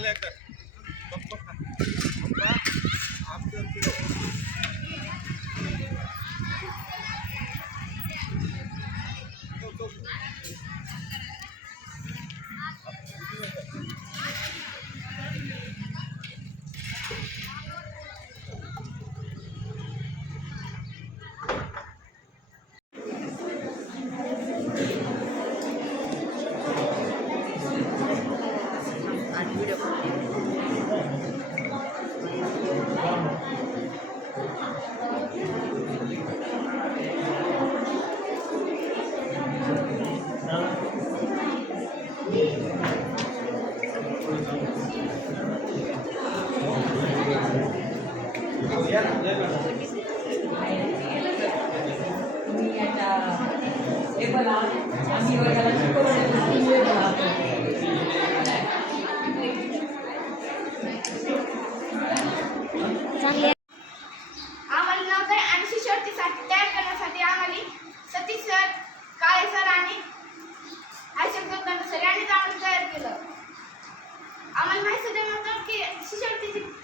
आल्या कर पप्पा आपलं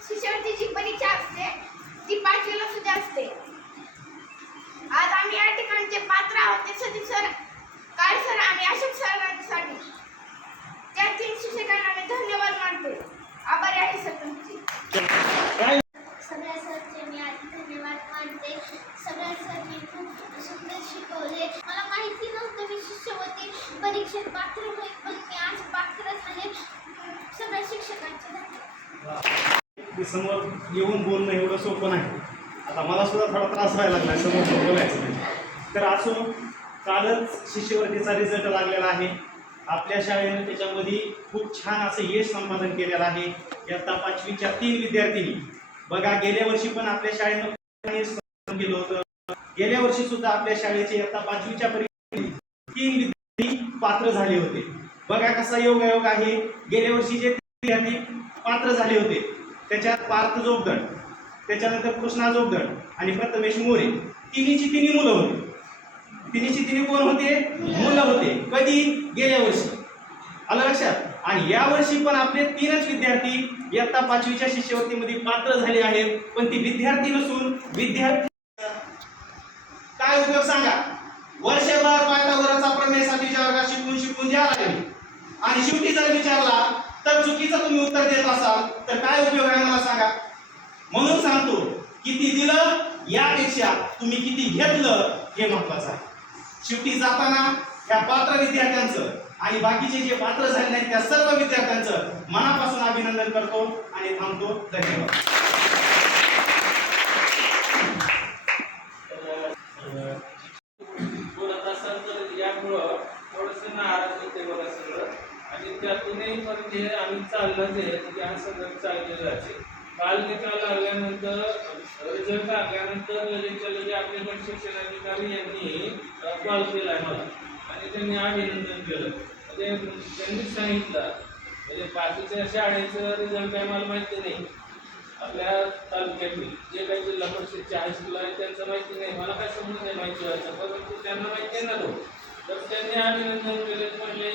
शिष्यवृत्तीची परीक्षा असते ती 5वीला सुद्धा असते। आज आम्ही या ठिकाणचे पात्र आहोत ते सतीश सर, काळे सर आणि अशोक सरांसाठी त्या 3 शिक्षकांना मी धन्यवाद मानतो। आभारी आहे सर तुमचे। सगळ्या सरचे मी आधी धन्यवाद मानते। सगळ्या सरनी खूप सुंदर शिकवले। मला माहिती नव्हतं मी शिष्यवृत्ती परीक्षेत पात्र होईल, पण मी आज पात्र झाले। सगळ्या शिक्षकांचे धन्यवाद। समोर येऊन बोलणं एवढं सोपं नाही। आता मला सुद्धा थोडा त्रास व्हायला लागला समोर बोलायचं नाही। तर असो, कालच शिष्यवृत्तीचा रिझल्ट लागलेला आहे। आपल्या शाळेने त्याच्यामध्ये खूप छान असं यश संपादन केलेलं आहे। इयत्ता 5वीच्या 3 विद्यार्थ्यांनी बघा, गेल्या वर्षी पण आपल्या शाळेनं केलं होतं। गेल्या वर्षी सुद्धा आपल्या शाळेचे इयत्ता 5वीच्या परीक्षेत 3 विद्यार्थी पात्र झाले होते। बघा कसा योगायोग आहे। गेल्या वर्षी जे विद्यार्थी पात्र झाले होते त्याच्यात पार्थ जोगदंड, त्याच्यानंतर कृष्णा जोगदंड आणि प्रथमेश मोरे, तिन्ही मुलं होते। तिन्ही कोण होते? मुलं होते। कधी? गेल्या वर्षी। आलं लक्षात? आणि या वर्षी पण आपले 3च विद्यार्थी इयत्ता 5वीच्या शिष्यवृत्तीमध्ये पात्र झाले आहेत। पण ती विद्यार्थी नसून विद्यार्थी। काय उपयोग सांगा? वर्षभर पाठावरचा प्रमेय साठीच्या वर्गात शिकून ज्या लागले आणि शेवटी जर विचारला तर चुकीचं तुम्ही उत्तर देत असाल तर काय उपयोग आहे मला सांगा? म्हणून सांगतो, किती दिलं यापेक्षा तुम्ही किती घेतलं हे महत्त्वाचं आहे। शेवटी जाताना ह्या पात्र विद्यार्थ्यांचं आणि बाकीचे जे पात्र झाले नाहीत त्या सर्व विद्यार्थ्यांचं मनापासून अभिनंदन करतो आणि थांबतो। धन्यवाद। बोलत असाल तर यामुळं थोडंसं नाराज होते मला सगळं, आणि त्यातूनही पण जे आम्ही चाललं ते हा सगळं चाललेलं आहे। काल निकाल लागल्यानंतर, रिझल्ट लागल्यानंतर लगेच आपले पण शिक्षणाधिकारी यांनी कॉल केला आहे मला आणि त्यांनी अभिनंदन केलं। म्हणजे त्यांनीच सांगितलं, म्हणजे बाकीच्या शाळेचं रिझल्ट काय मला माहिती नाही, आपल्या तालुक्यातील जे काही जिल्हा परिषदच्या हायस्कूल आहे त्यांचं माहिती नाही, मला काय समजून नाही माहिती व्हायचं, परंतु त्यांना माहिती आहे ना तो, तर त्यांनी अभिनंदन केले। म्हणजे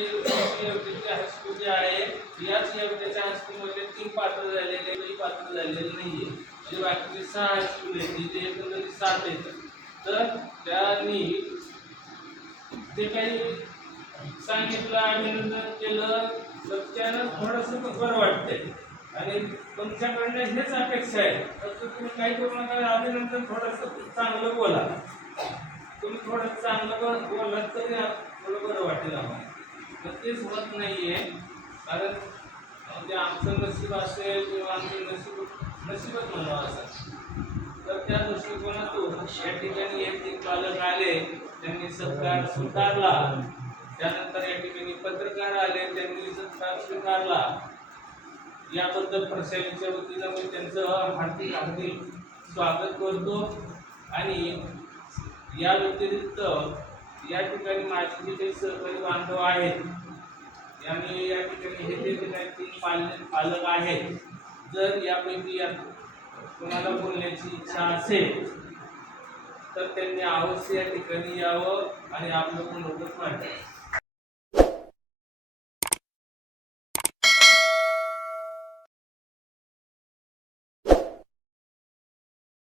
हायस्कूल जे आहे याच योग्यतेच्या हायस्कूलमध्ये 3 पात्र झालेले, काही पात्र झालेले नाहीये। म्हणजे बाकीचे 6 हायस्कूल आहेत तिथे एकंदरीत 7 आहेत। तर त्यांनी ते काही सांगितलं, अभिनंदन केलं, तर त्यानं थोडंसं बरं वाटतंय। आणि तुमच्याकडनं हेच अपेक्षा आहे, तर तुम्ही काही करू नका, अभिनंदन थोडंसं चांगलं बोला। तुम्ही थोडं चांगलं बोललात तरी थोडं बरं वाटेल आम्हाला। तर तेच होत नाहीये, कारण म्हणजे आमचं नशीब असेल किंवा आमचं नशीबच म्हणावं असं। तर त्या दृष्टिकोनातून या ठिकाणी 1 पालक आले, त्यांनी सत्कार स्वीकारला। त्यानंतर या ठिकाणी पत्रकार आले, त्यांनी सत्कार स्वीकारला। याबद्दल प्रशालेच्या वतीनं मी त्यांचं हार्दिक स्वागत करतो। आणि या व्यतिरिक्त या ठिकाणी माझे जे काही सहकारी बांधव आहेत आणि या ठिकाणी हे जे काही 3 पालक आहेत, जर यापैकी कोणाला बोलण्याची इच्छा असेल तर त्यांनी अवश्य या ठिकाणी यावं आणि आपलं मनोगत मांडावं।